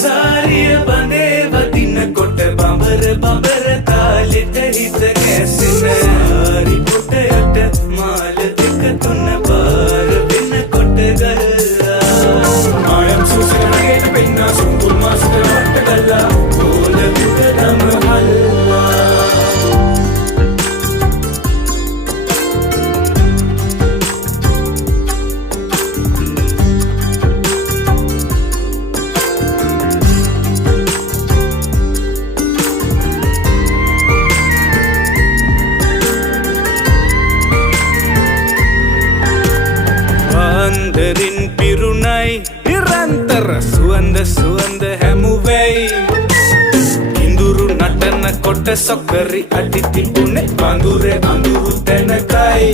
सारिय बंदे वदिन कोट बंबर बंबर तालिट हित कैसिन सारी कोटයට මාල දෙක තුන පාර වෙන කොට ගල්ලා මායම් සුසනගේ පින්න සුඹුල් මාස්ක වට ගල්ලා ඕල විතරම හල්ලා Wanderin pirunai nirantar suwanda හැමුවෙයි කිඳුරු නටන කොට සොකරි අඩි තිබුණේ වඳුරේ අඳුරු තැනකයි